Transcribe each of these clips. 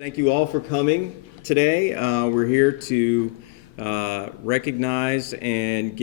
Thank you all for coming today. We're here to recognize and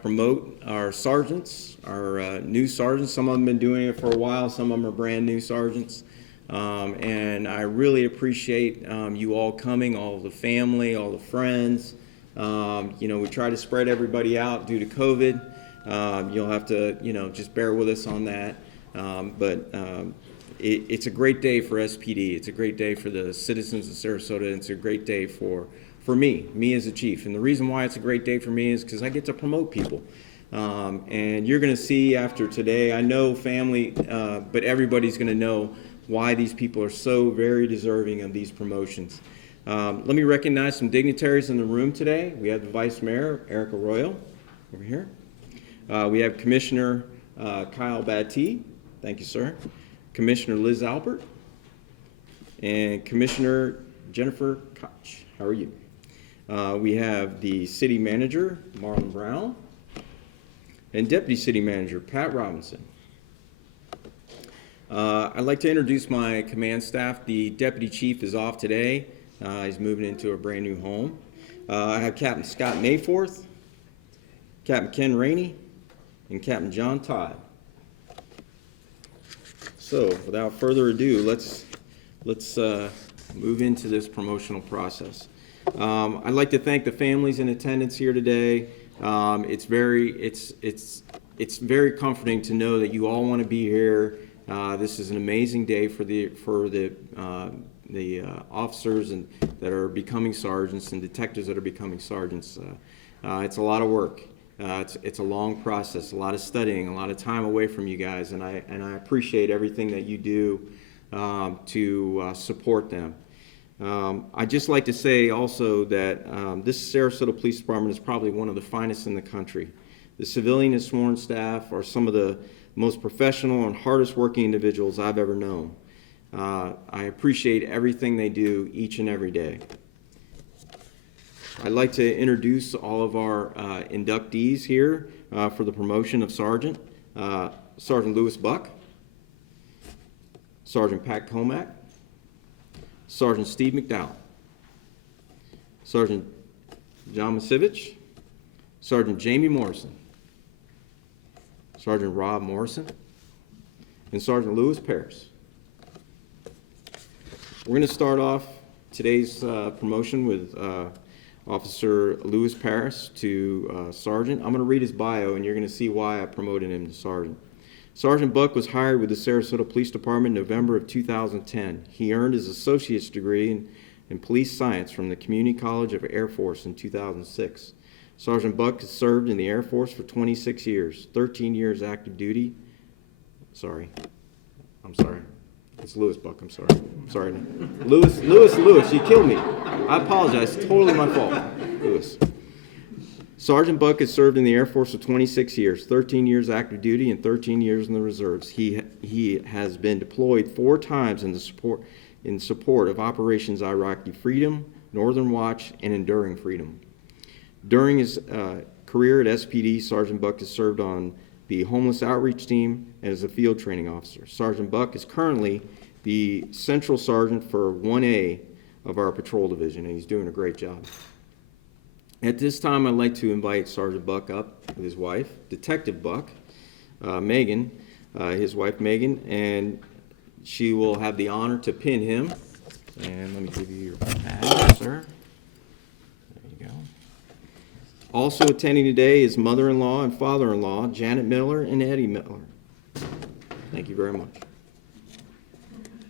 promote our sergeants, our new sergeants. Some of them have been doing it for a while, some of them are brand new sergeants. And I really appreciate you all coming, all the family, all the friends. We try to spread everybody out due to COVID. You'll have to, just bear with us on that. It's a great day for SPD. It's a great day for the citizens of Sarasota. And it's a great day for me as a chief. And the reason why it's a great day for me is because I get to promote people. And you're going to see after today, I know family, but everybody's going to know why these people are so very deserving of these promotions. Let me recognize some dignitaries in the room today. We have the Vice Mayor, Eric Arroyo, over here. We have Commissioner Kyle Batty. Thank you, sir. Commissioner Liz Albert, and Commissioner Jennifer Koch. How are you? We have the City Manager, Marlon Brown, and Deputy City Manager, Pat Robinson. I'd like to introduce my command staff. The Deputy Chief is off today. He's moving into a brand new home. I have Captain Scott Mayforth, Captain Ken Rainey, and Captain John Todd. So, without further ado, let's move into this promotional process. I'd like to thank the families in attendance here today. It's very comforting to know that you all want to be here. This is an amazing day for the officers that are becoming sergeants and detectives that are becoming sergeants. It's a lot of work. It's a long process, a lot of studying, a lot of time away from you guys, and I appreciate everything that you do to support them. I'd just like to say also that this Sarasota Police Department is probably one of the finest in the country. The civilian and sworn staff are some of the most professional and hardest working individuals I've ever known. I appreciate everything they do each and every day. I'd like to introduce all of our inductees here for the promotion of Sergeant. Sergeant Lewis Buck, Sergeant Pat Komack, Sergeant Steve McDowell, Sergeant John Misiewicz, Sergeant Jaime Morrison, Sergeant Rob Morrison, and Sergeant Lewis Paris. We're going to start off today's promotion with Officer Lewis Paris to Sergeant. I'm going to read his bio, and you're going to see why I promoted him to Sergeant. Sergeant Buck was hired with the Sarasota Police Department in November of 2010. He earned his associate's degree in police science from the Community College of Air Force in 2006. Sergeant Buck has served in the Air Force for 26 years, 13 years active duty. I'm sorry. It's Lewis Buck, I'm sorry. Lewis, you killed me. I apologize, totally my fault. Lewis. Sergeant Buck has served in the Air Force for 26 years, 13 years active duty and 13 years in the reserves. He has been deployed 4 times in support of Operations Iraqi Freedom, Northern Watch, and Enduring Freedom. During his career at SPD, Sergeant Buck has served on the Homeless Outreach Team and as a field training officer. Sergeant Buck is currently the Central Sergeant for 1A of our patrol division, and he's doing a great job. At this time, I'd like to invite Sergeant Buck up with his wife, Detective Buck, Megan, his wife Megan, and she will have the honor to pin him. And let me give you your badge, sir. There you go. Also attending today is mother-in-law and father-in-law, Janet Miller and Eddie Miller. Thank you very much.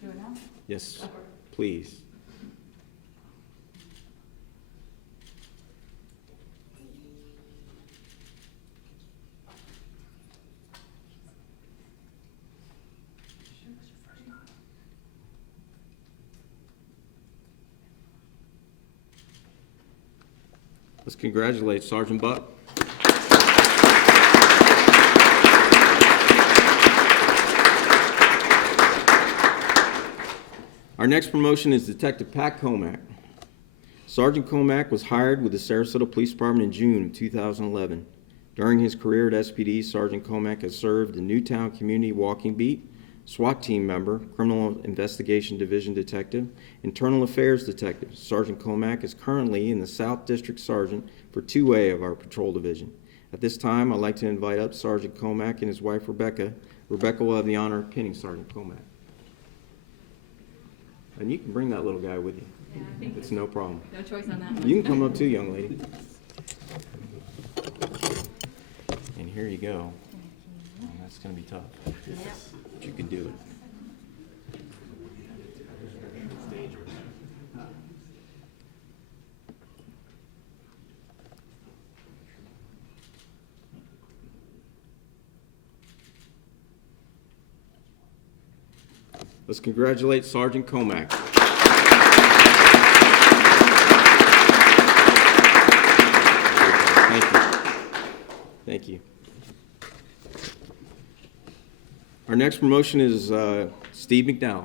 Do it now? Yes, please. Let's congratulate Sergeant Buck. Our next promotion is Detective Pat Komack. Sergeant Comac was hired with the Sarasota Police Department in June of 2011. During his career at SPD, Sergeant Comac has served the Newtown Community Walking Beat, SWAT team member, Criminal Investigation Division detective, Internal Affairs detective. Sergeant Comac is currently in the South District Sergeant for 2A of our patrol division. At this time, I'd like to invite up Sergeant Comac and his wife, Rebecca. Rebecca will have the honor of pinning Sergeant Comac. And you can bring that little guy with you. Yeah, I think It's no problem. no choice on that one. You can come up too, young lady. And here you go. Oh, that's going to be tough. Yep. But you can do it. Let's congratulate Sergeant Comac. Thank you. Thank you. Our next promotion is Steve McDowell.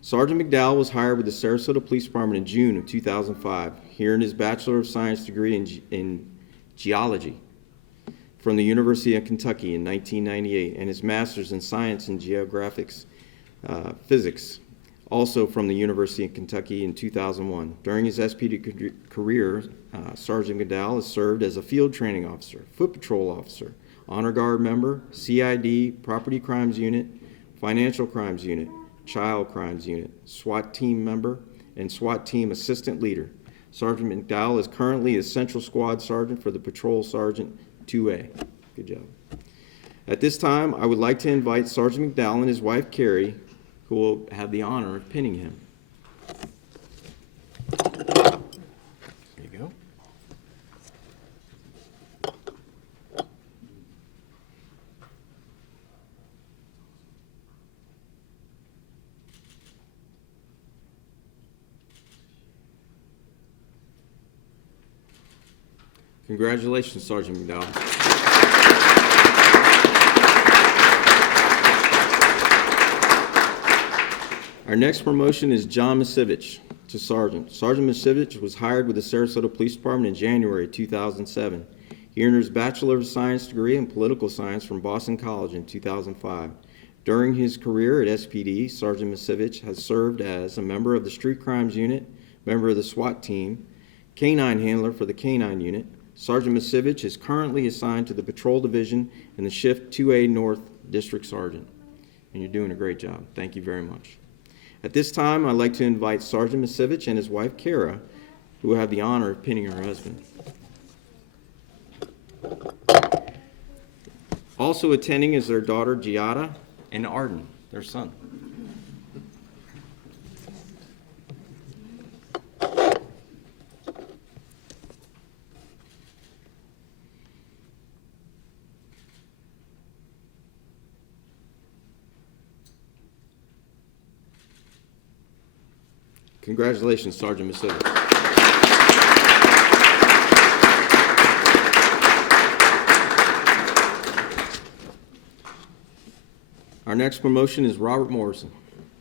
Sergeant McDowell was hired with the Sarasota Police Department in June of 2005. He earned his Bachelor of Science degree in Geology from the University of Kentucky in 1998 and his Master's in Science and Geographics Physics, also from the University of Kentucky in 2001. During his SPD career, Sergeant McDowell has served as a field training officer, foot patrol officer, honor guard member, CID, property crimes unit, financial crimes unit, child crimes unit, SWAT team member, and SWAT team assistant leader. Sergeant McDowell is currently a Central Squad Sergeant for the Patrol Sergeant 2A. Good job. At this time, I would like to invite Sergeant McDowell and his wife, Carrie, who will have the honor of pinning him. There you go. Congratulations, Sergeant McDowell. Our next promotion is John Misiewicz to Sergeant. Sergeant Misiewicz was hired with the Sarasota Police Department in January 2007. He earned his Bachelor of Science degree in Political Science from Boston College in 2005. During his career at SPD, Sergeant Misiewicz has served as a member of the Street Crimes Unit, member of the SWAT team, Canine Handler for the Canine Unit. Sergeant Misiewicz is currently assigned to the Patrol Division in the Shift 2A North District Sergeant. And you're doing a great job. Thank you very much. At this time, I'd like to invite Sergeant Misiewicz and his wife, Kara, who will have the honor of pinning her husband. Also attending is their daughter, Giada, and Arden, their son. Congratulations, Sergeant Misiewicz. Our next promotion is Robert Morrison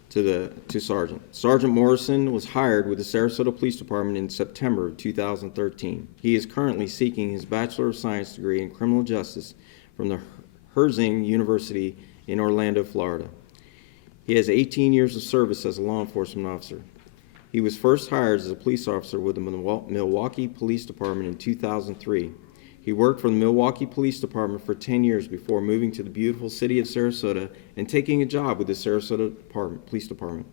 to Sergeant. Sergeant Morrison was hired with the Sarasota Police Department in September of 2013. He is currently seeking his Bachelor of Science degree in Criminal Justice from the Herzing University in Orlando, Florida. He has 18 years of service as a law enforcement officer. He was first hired as a police officer with the Milwaukee Police Department in 2003. He worked for the Milwaukee Police Department for 10 years before moving to the beautiful city of Sarasota and taking a job with the Sarasota Police Department.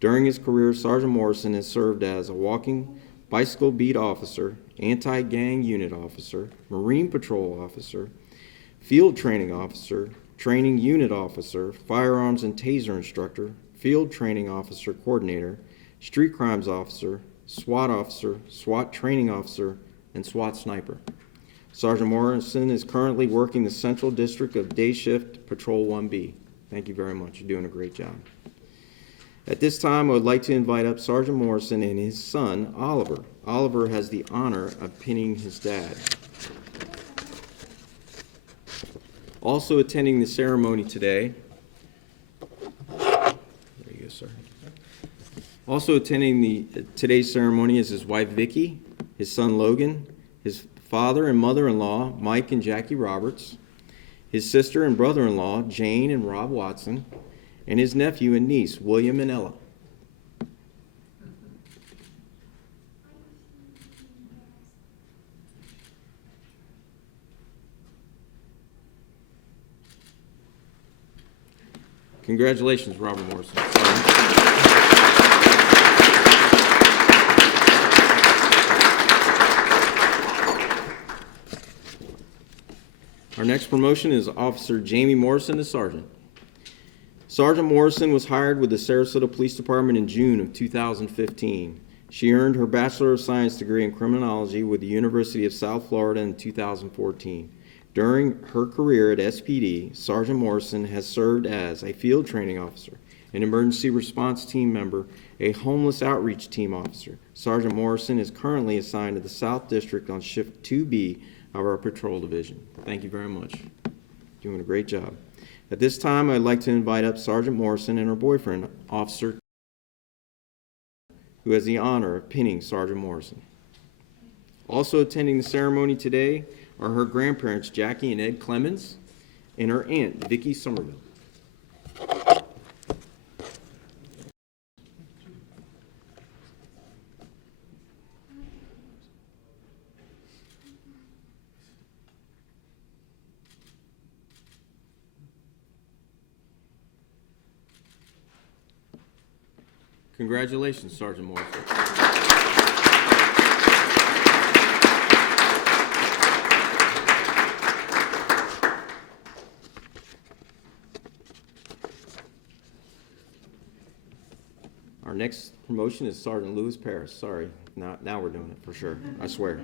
During his career, Sergeant Morrison has served as a walking bicycle beat officer, anti-gang unit officer, Marine Patrol officer, field training officer, training unit officer, firearms and taser instructor, field training officer coordinator, street crimes officer, SWAT training officer, and SWAT sniper. Sergeant Morrison is currently working the Central District of Day Shift Patrol 1B. Thank you very much. You're doing a great job. At this time, I would like to invite up Sergeant Morrison and his son, Oliver. Oliver has the honor of pinning his dad. Also attending the ceremony today, there you go, sir. Also attending today's ceremony is his wife, Vicki, his son, Logan, his father and mother-in-law, Mike and Jackie Roberts, his sister and brother-in-law, Jane and Rob Watson, and his nephew and niece, William and Ella. Congratulations, Robert Morrison. Our next promotion is Officer Jaime Morrison to Sergeant. Sergeant Morrison was hired with the Sarasota Police Department in June of 2015. She earned her Bachelor of Science degree in Criminology with the University of South Florida in 2014. During her career at SPD, Sergeant Morrison has served as a field training officer, an emergency response team member, a homeless outreach team officer. Sergeant Morrison is currently assigned to the South District on Shift 2B of our patrol division. Thank you very much. Doing a great job. At this time, I'd like to invite up Sergeant Morrison and her boyfriend, Officer, who has the honor of pinning Sergeant Morrison. Also attending the ceremony today are her grandparents, Jackie and Ed Clemens, and her aunt, Vicki Somerville. Congratulations, Sergeant Morrison. Our next promotion is Sergeant Louis Paris. Sorry, now we're doing it for sure, I swear.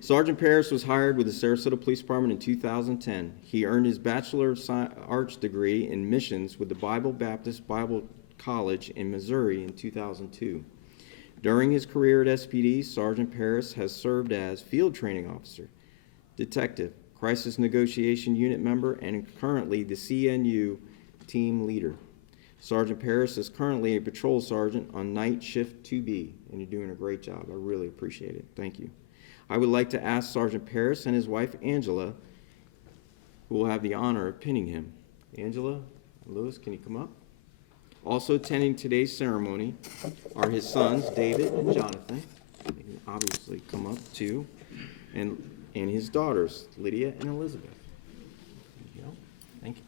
Sergeant Paris was hired with the Sarasota Police Department in 2010. He earned his Bachelor of Arts degree in missions with the Bible Baptist Bible College in Missouri in 2002. During his career at SPD, Sergeant Paris has served as field training officer, detective, crisis negotiation unit member, and currently the CNU team leader. Sergeant Paris is currently a patrol sergeant on night shift 2B, and you're doing a great job. I really appreciate it. Thank you. I would like to ask Sergeant Paris and his wife, Angela, who will have the honor of pinning him. Angela, Louis, can you come up? Also attending today's ceremony are his sons, David and Jonathan. They can obviously come up too. And his daughters, Lydia and Elizabeth. There you go. Thank you.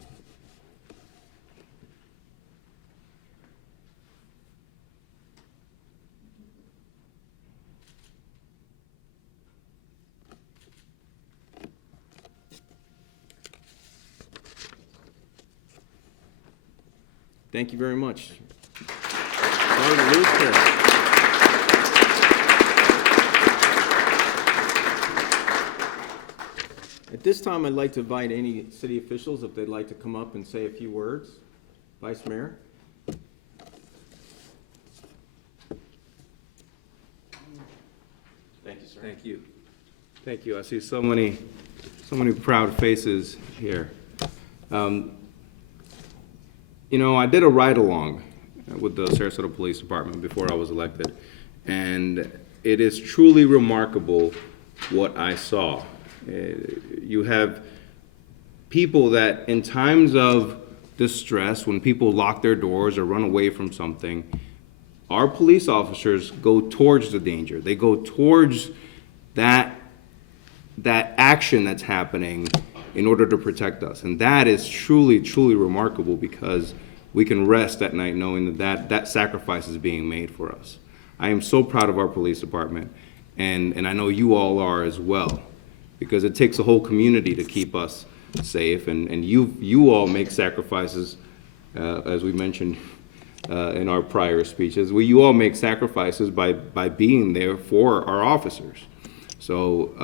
Thank you very much. Sergeant Louis Paris. At this time, I'd like to invite any city officials if they'd like to come up and say a few words. Vice Mayor. Thank you, sir. Thank you. Thank you. I see so many proud faces here. You know, I did a ride-along with the Sarasota Police Department before I was elected, and it is truly remarkable what I saw. You have people that in times of distress, when people lock their doors or run away from something, our police officers go towards the danger. They go towards that action that's happening in order to protect us. And that is truly, truly remarkable, because we can rest at night knowing that sacrifice is being made for us. I am so proud of our police department, and I know you all are as well, because it takes a whole community to keep us safe, and you all make sacrifices, as we mentioned in our prior speeches, you all make sacrifices by being there for our officers. So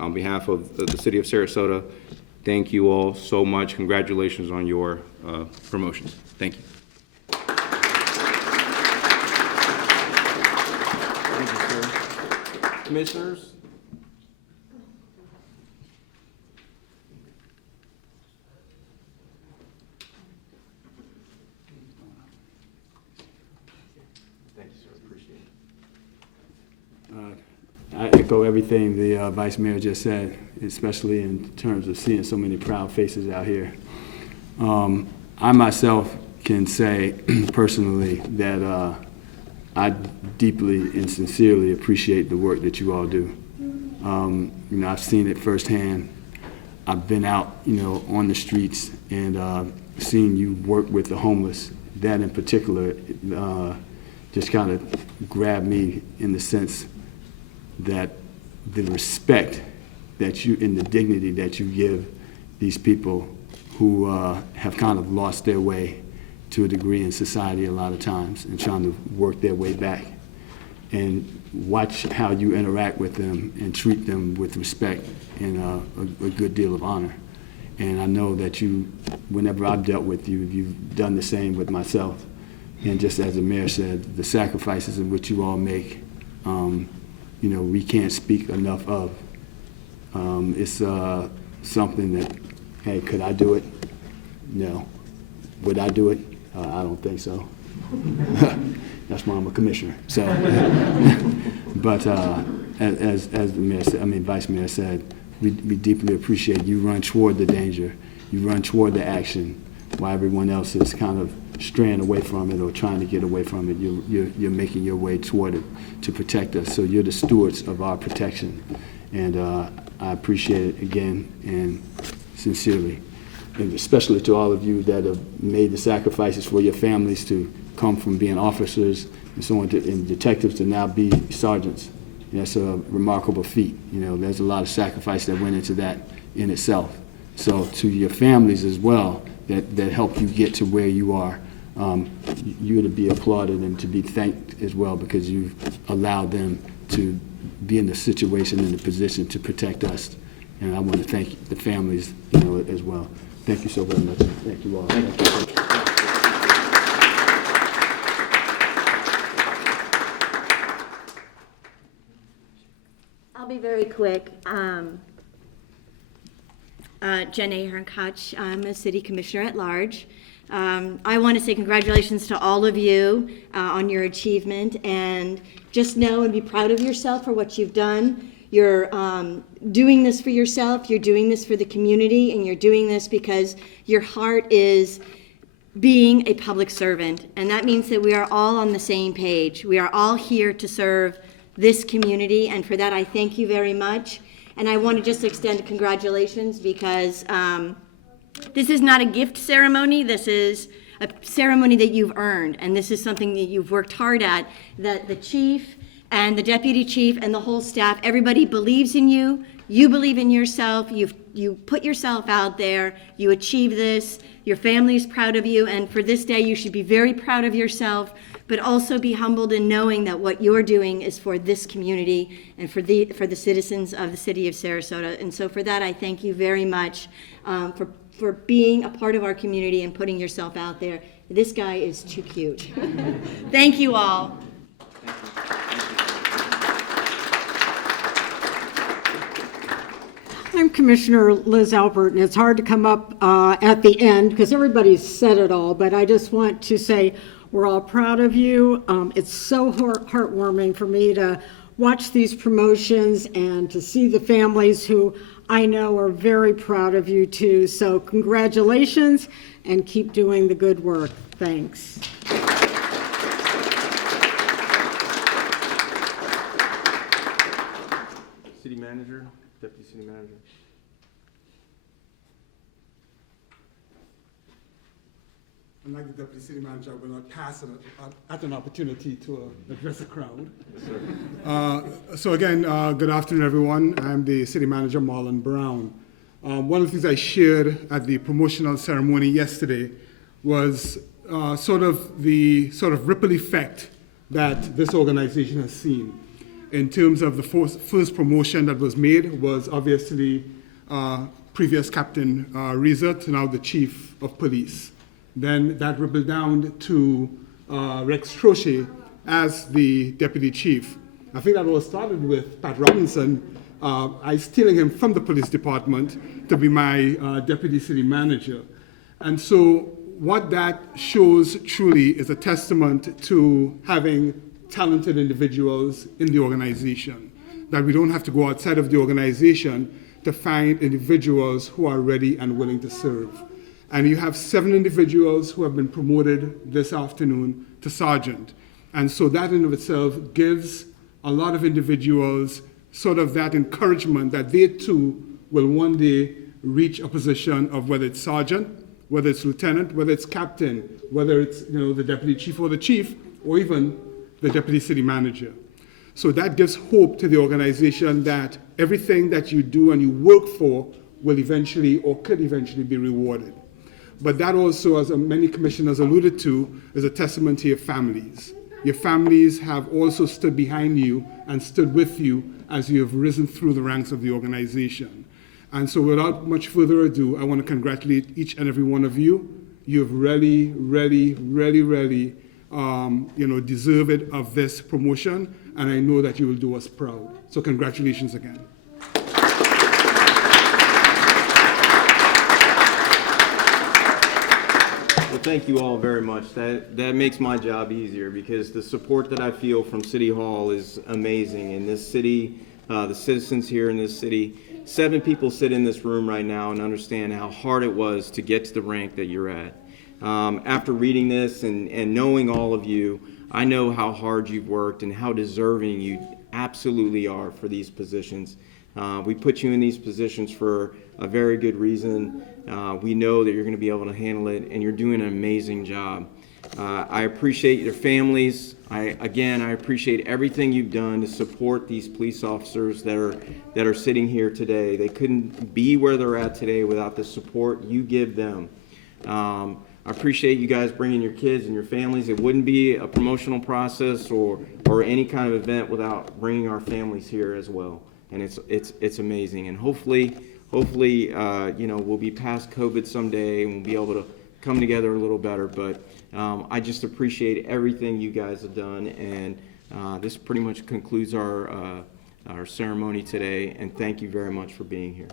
on behalf of the city of Sarasota, thank you all so much. Congratulations on your promotions. Thank you. Thank you, sir. Commissioners? Thank you, sir. Appreciate it. I echo everything the Vice Mayor just said. especially in terms of seeing so many proud faces out here. I myself can say personally that I deeply and sincerely appreciate the work that you all do. I've seen it firsthand. I've been out, on the streets and seen you work with the homeless. That in particular just kind of grabbed me in the sense that the respect that you and the dignity that you give these people who have kind of lost their way to a degree in society a lot of times and trying to work their way back. And watch how you interact with them and treat them with respect and a good deal of honor. And I know that you, whenever I've dealt with you, you've done the same with myself. And just as the mayor said, the sacrifices in which you all make, we can't speak enough of. It's something that, hey, could I do it? No. Would I do it? I don't think so. That's why I'm a commissioner. So, but as the mayor said, Vice Mayor said, we deeply appreciate you run toward the danger, you run toward the action, while everyone else is kind of straying away from it or trying to get away from it. You're making your way toward it to protect us. So you're the stewards of our protection, and I appreciate it again and sincerely. And especially to all of you that have made the sacrifices for your families to come from being officers and so on and detectives to now be sergeants. And that's a remarkable feat. There's a lot of sacrifice that went into that in itself. So to your families as well that helped you get to where you are, you're to be applauded and to be thanked as well, because you've allowed them to be in the situation and the position to protect us. And I want to thank the families, as well. Thank you so very much. Thank you all. Thank you. I'll be very quick. Jen Ahern-Koch, I'm a city commissioner at large. I want to say congratulations to all of you on your achievement, and just know and be proud of yourself for what you've done. You're doing this for yourself, you're doing this for the community, and you're doing this because your heart is being a public servant. And that means that we are all on the same page. We are all here to serve this community, and for that I thank you very much. And I want to just extend congratulations, because this is not a gift ceremony. This is a ceremony that you've earned, and this is something that you've worked hard at, that the chief and the deputy chief and the whole staff, everybody believes in you. You believe in yourself. You put yourself out there. You achieve this. Your family is proud of you, and for this day you should be very proud of yourself, but also be humbled in knowing that what you're doing is for this community and for the citizens of the city of Sarasota. And so for that, I thank you very much for being a part of our community and putting yourself out there. This guy is too cute. Thank you all. I'm Commissioner Liz Albert, and it's hard to come up at the end because everybody's said it all, but I just want to say we're all proud of you. It's so heartwarming for me to watch these promotions and to see the families who I know are very proud of you too. So congratulations, and keep doing the good work. Thanks. City manager, deputy city manager. Unlike the deputy city manager, I will not pass at an opportunity to address a crowd. Yes, So again, good afternoon, everyone. I'm the city manager, Marlon Brown. One of the things I shared at the promotional ceremony yesterday was sort of the ripple effect that this organization has seen. In terms of the first promotion that was made was obviously previous Captain Rieser to now the Chief of Police. Then that rippled down to Rex Trochet as the Deputy Chief. I think that all started with Pat Robinson. I stealing him from the police department to be my Deputy City Manager. And so what that shows truly is a testament to having talented individuals in the organization, that we don't have to go outside of the organization to find individuals who are ready and willing to serve. And you have 7 individuals who have been promoted this afternoon to sergeant. And so that in of itself gives a lot of individuals sort of that encouragement that they too will one day reach a position of whether it's sergeant, whether it's lieutenant, whether it's captain, whether it's the deputy chief or the chief, or even the deputy city manager. So that gives hope to the organization that everything that you do and you work for will eventually or could eventually be rewarded. But that also, as many commissioners alluded to, is a testament to your families. Your families have also stood behind you and stood with you as you have risen through the ranks of the organization. And so without much further ado, I want to congratulate each and every one of you. You have really deserve it of this promotion, and I know that you will do us proud. So congratulations again. Well, thank you all very much. That makes my job easier because the support that I feel from City Hall is amazing. In this city, the citizens here in this city, 7 people sit in this room right now and understand how hard it was to get to the rank that you're at. After reading this and knowing all of you, I know how hard you've worked and how deserving you absolutely are for these positions. We put you in these positions for a very good reason. We know that you're going to be able to handle it, and you're doing an amazing job. I appreciate your families. I appreciate everything you've done to support these police officers that are sitting here today. They couldn't be where they're at today without the support you give them. I appreciate you guys bringing your kids and your families. It wouldn't be a promotional process or any kind of event without bringing our families here as well. And it's amazing. And hopefully, we'll be past COVID someday and we'll be able to come together a little better. But I just appreciate everything you guys have done. And this pretty much concludes our ceremony today. And thank you very much for being here.